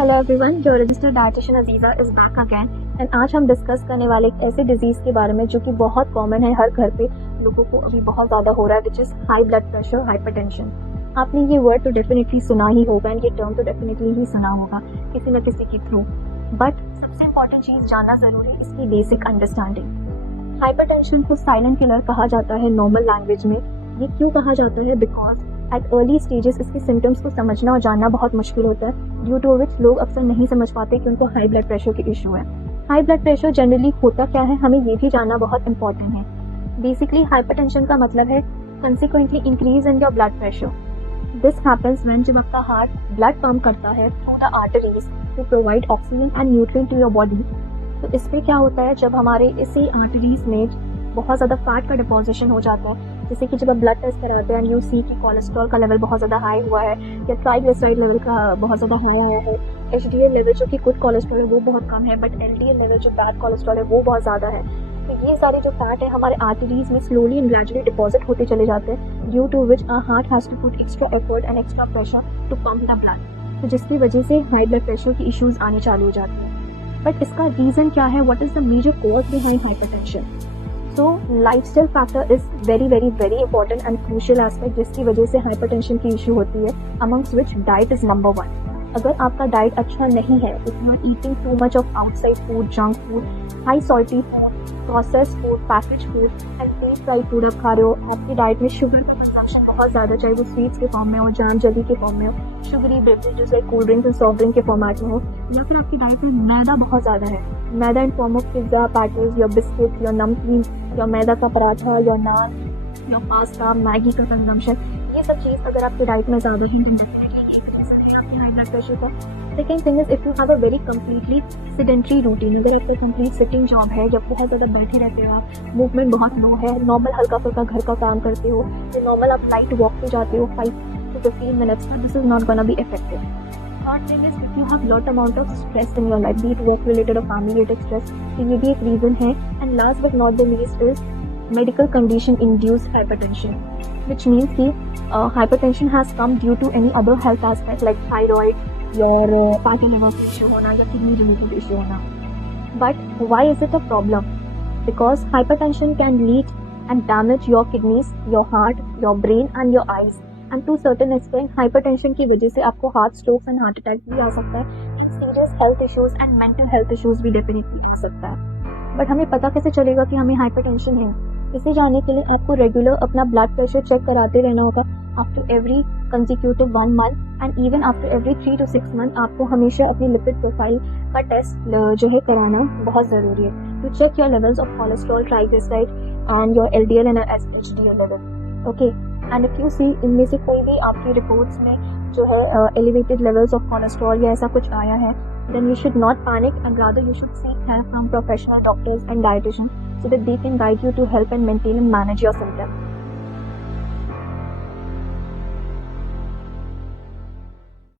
Hello everyone, जो registered dietitian Aziza is back again and आज हम डिस्कस करने वाले एक ऐसे डिजीज़ के बारे में जो कि बहुत कॉमन है, हर घर पे लोगों को अभी बहुत ज़्यादा हो रहा है, which is high blood pressure, hypertension. आपने ये वर्ड तो डेफिनेटली सुना ही होगा एंड ये टर्म तो डेफिनेटली ही सुना होगा किसी न किसी के थ्रू, बट सबसे इम्पॉर्टेंट चीज़ जानना ज़रूरी है इसकी बेसिक अंडरस्टैंडिंग। हाइपरटेंशन को साइलेंट किलर कहा जाता है नॉर्मल लैंग्वेज में। ये क्यों कहा जाता है? बिकॉज एट अर्ली स्टेजेस इसके सिम्टम्स को समझना और जानना बहुत मुश्किल होता है, ड्यू टू विच लोग अक्सर नहीं समझ पाते कि उनको हाई ब्लड प्रेशर की इशू है। हाई ब्लड प्रेशर जनरली होता क्या है, हमें ये भी जानना बहुत इंपॉर्टेंट है। बेसिकली हाइपरटेंशन का मतलब है consequently increase in your blood pressure. This happens when जब आपका हार्ट ब्लड पंप करता है through the arteries to provide oxygen and nutrient to your body. तो इसमें क्या होता है, जब हमारे इसी आर्टरीज में बहुत ज़्यादा फैट का डिपोजिशन हो जाता है, जैसे कि जब आप ब्लड टेस्ट कराते हैं एंड यू सी कि कोलेस्ट्रॉल का लेवल बहुत ज़्यादा हाई हुआ है या ट्राइग्लिसराइड लेवल का बहुत ज़्यादा हाई आया है, एचडीएल लेवल जो कि गुड कोलेस्ट्रॉल है वो बहुत कम है, बट एलडीएल लेवल जो बैड कोलेस्ट्रॉल है वो बहुत ज़्यादा है। तो ये सारे जो फैट है हमारे आर्टरीज में स्लोली एंड ग्रेजुअली डिपॉजिट होते चले जाते हैं, due to which our heart has to put extra effort and extra pressure to pump the blood. तो जिसकी वजह से हाई ब्लड प्रेशर की इश्यूज आने चालू हो जाते हैं। बट इसका रीज़न क्या है? What is the major cause behind hypertension? So lifestyle factor is very important and crucial aspect जिसकी वजह से हाइपरटेंशन की इशू होती है, amongst which diet is number one। अगर आपका डाइट अच्छा नहीं है, if you are eating too much of outside food, junk food, high salty food, processed food, packaged food and deep fried food आप खा रहे हो, आपकी डाइट में शुगर का कंजम्पशन बहुत ज़्यादा, चाहे वो स्वीट्स के फॉर्म में हो, जैम जेली के फॉर्म में हो, sugary beverages like cold drinks and soft drink के फॉर्मेट में हो, या फिर आपकी डाइट में मैदा बहुत ज़्यादा है, मैदा in form of pizza, patties या बिस्किट या नमकीन या मैदा का पराठा या नान या पास्ता, मैगी का कंजम्पशन, ये सब चीज़ अगर आपकी डाइट में ज़्यादा है तो डेफिनेटली एक रीज़न है आपकी हाई ब्लड प्रेशर का। Second thing is if you have a very completely sedentary routine, अगर आपका कंप्लीट सिटिंग जॉब है या बहुत ज़्यादा बैठे रहते हो आप, मूवमेंट बहुत लो है, नॉर्मल हल्का फुल्का घर का काम करते हो या नॉर्मल आप लाइट वॉक पे जाते हो 5 to 15 मिनट्स का, this is not gonna be effective. Third thing is if you have lot amount of stress in your life, B it work related और फैमिली रिलेटेड स्ट्रेस, तो ये भी एक रीज़न है। And last but not the least is medical condition induced hypertension, which means कि hypertension has come due to any other health aspect like thyroid, your fatty liver issue होना या kidney related issue होना। But why is it a problem? Because hypertension can lead and damage your kidneys, your heart, your brain and your eyes. And to certain extent hypertension की वजह से आपको heart strokes and heart attacks भी आ सकता है, serious health issues and mental health issues भी definitely आ सकता है। बट हमें पता कैसे चलेगा कि हमें हाइपरटेंशन है? इसे जानने के लिए आपको रेगुलर अपना ब्लड प्रेशर चेक कराते रहना होगा after every consecutive 1 month and even after every 3 to 6 month आपको हमेशा अपनी लिपिड प्रोफाइल का टेस्ट जो है कराना बहुत ज़रूरी है, to check your levels of cholesterol, triglyceride and your LDL and HDL level. Okay, and if you see इनमें से कोई भी आपकी रिपोर्ट्स में जो है एलिवेटेड लेवल्स ऑफ कोलेस्ट्रॉल या ऐसा कुछ आया है, then you should not panic and rather you should seek help from professional doctors and dietitians so that they can guide you to help and maintain and manage your symptoms.